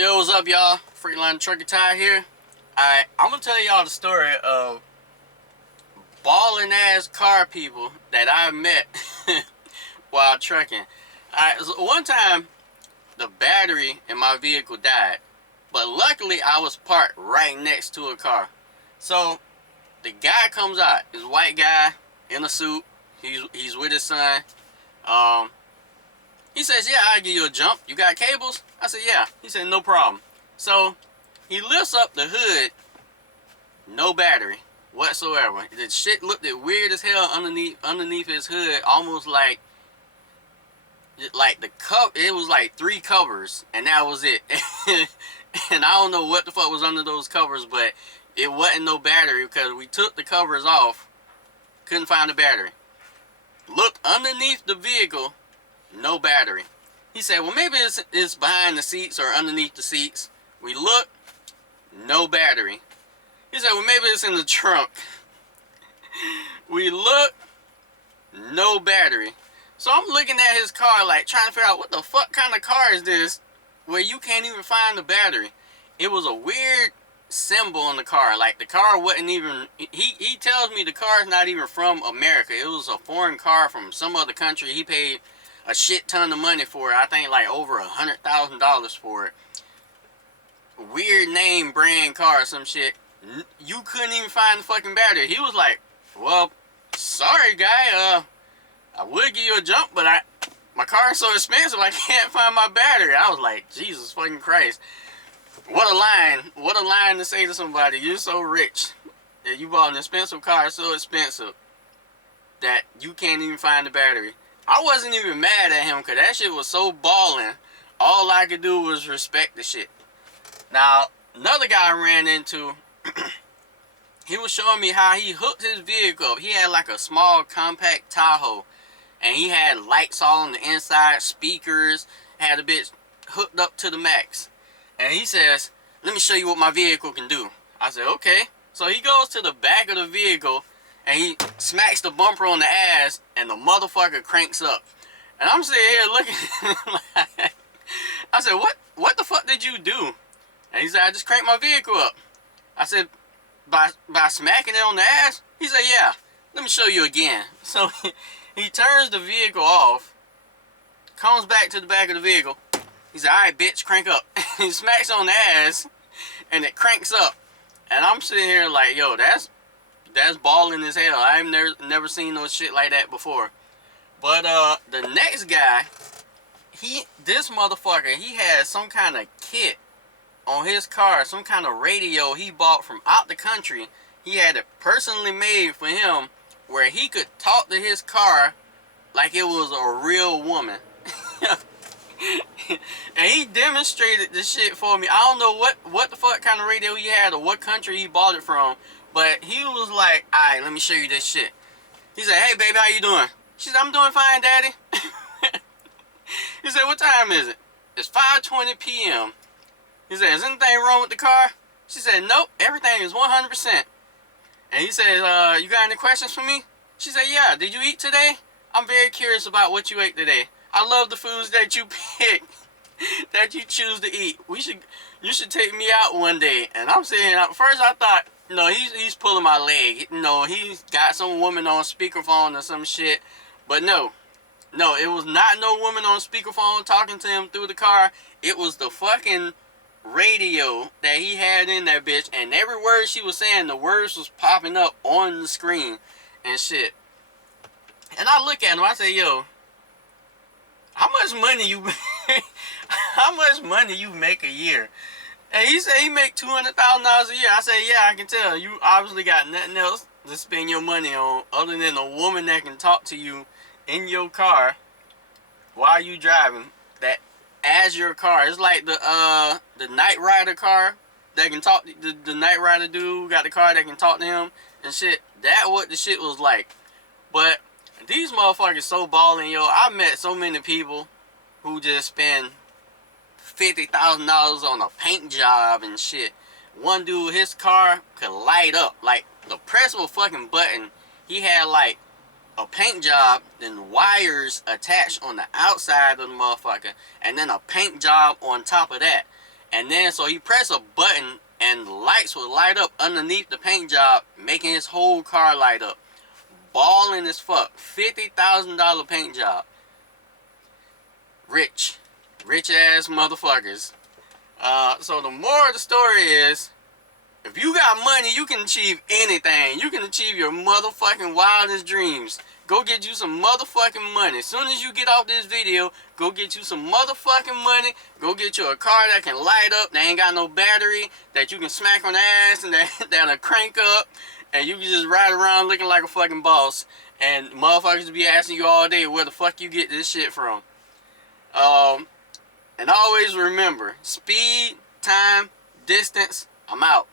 Yo, what's up, y'all? Freeline Trucker Ty here. I'm gonna tell y'all the story of balling ass car people that I met while trucking. So one time, the battery in my vehicle died, but luckily I was parked right next to a car. So the guy comes out, this white guy in a suit. He's with his son. Um, he says, "Yeah, I'll give you a jump. You got cables?" I said, "Yeah." He said, "No problem." So he lifts up the hood, no battery whatsoever. The shit looked weird as hell underneath his hood, almost like the cup. It was like 3 covers, and that was it. And I don't know what the fuck was under those covers, but it wasn't no battery because we took the covers off, couldn't find the battery. Looked underneath the vehicle, no battery. He said, "Well, maybe it's behind the seats or underneath the seats." We looked, no battery. He said, "Well, maybe it's in the trunk." We looked, no battery. So I'm looking at his car like trying to figure out what the fuck kind of car is this where you can't even find the battery. It was a weird symbol on the car. Like the car wasn't even, he tells me the car is not even from America. It was a foreign car from some other country. He paid a shit ton of money for it. I think like over $100,000 for it. Weird name brand car or some shit. You couldn't even find the fucking battery. He was like, "Well, sorry guy, I would give you a jump, but my car is so expensive I can't find my battery." I was like, Jesus fucking Christ. What a line. What a line to say to somebody. You're so rich that you bought an expensive car, so expensive that you can't even find the battery. I wasn't even mad at him because that shit was so ballin'. All I could do was respect the shit. Now, another guy I ran into, he was showing me how he hooked his vehicle up. He had like a small compact Tahoe, and he had lights all on the inside, speakers, had a bitch hooked up to the max. And he says, "Let me show you what my vehicle can do." I said, "Okay." So he goes to the back of the vehicle, and he smacks the bumper on the ass, and the motherfucker cranks up. And I'm sitting here looking like, I said, what the fuck did you do?" And he said, "I just cranked my vehicle up." I said, by smacking it on the ass?" He said, "Yeah, let me show you again." So he turns the vehicle off, comes back to the back of the vehicle. He said, "All right, bitch, crank up." He smacks on the ass, and it cranks up. And I'm sitting here like, yo, that's balling as hell. I've never seen no shit like that before. But the next guy, this motherfucker, he had some kind of kit on his car, some kind of radio he bought from out the country. He had it personally made for him where he could talk to his car like it was a real woman. And he demonstrated this shit for me. I don't know what the fuck kind of radio he had or what country he bought it from, but he was like, "Alright, let me show you this shit." He said, "Hey baby, how you doing?" She said, "I'm doing fine, daddy." He said, "What time is it?" "It's 5:20 p.m. He said, "Is anything wrong with the car?" She said, "Nope, everything is 100%. And he said, "You got any questions for me?" She said, "Yeah, did you eat today? I'm very curious about what you ate today. I love the foods that you pick, that you choose to eat. You should take me out one day." And I'm saying, at first I thought, no, he's pulling my leg. No, he's got some woman on speakerphone or some shit. But no, it was not no woman on speakerphone talking to him through the car. It was the fucking radio that he had in that bitch, and every word she was saying, the words was popping up on the screen and shit. And I look at him, I say, "Yo, how much money you how much money you make a year?" And he said he make $200,000 a year. I said, "Yeah, I can tell. You obviously got nothing else to spend your money on other than a woman that can talk to you in your car while you driving. That as your car. It's like the Night Rider car that can talk. The Night Rider dude got the car that can talk to him and shit. That what the shit was like. But these motherfuckers so balling, yo. I met so many people who just spend $50,000 on a paint job and shit. One dude, his car could light up. Like, the press of a fucking button, he had like a paint job, then wires attached on the outside of the motherfucker, and then a paint job on top of that. And then so he pressed a button and lights would light up underneath the paint job, making his whole car light up. Ballin' as fuck. $50,000 paint job. Rich ass motherfuckers. So the moral of the story is, if you got money, you can achieve anything. You can achieve your motherfucking wildest dreams. Go get you some motherfucking money. As soon as you get off this video, go get you some motherfucking money. Go get you a car that can light up, that ain't got no battery, that you can smack on the ass and that'll crank up, and you can just ride around looking like a fucking boss. And motherfuckers will be asking you all day where the fuck you get this shit from. And always remember, speed, time, distance, I'm out.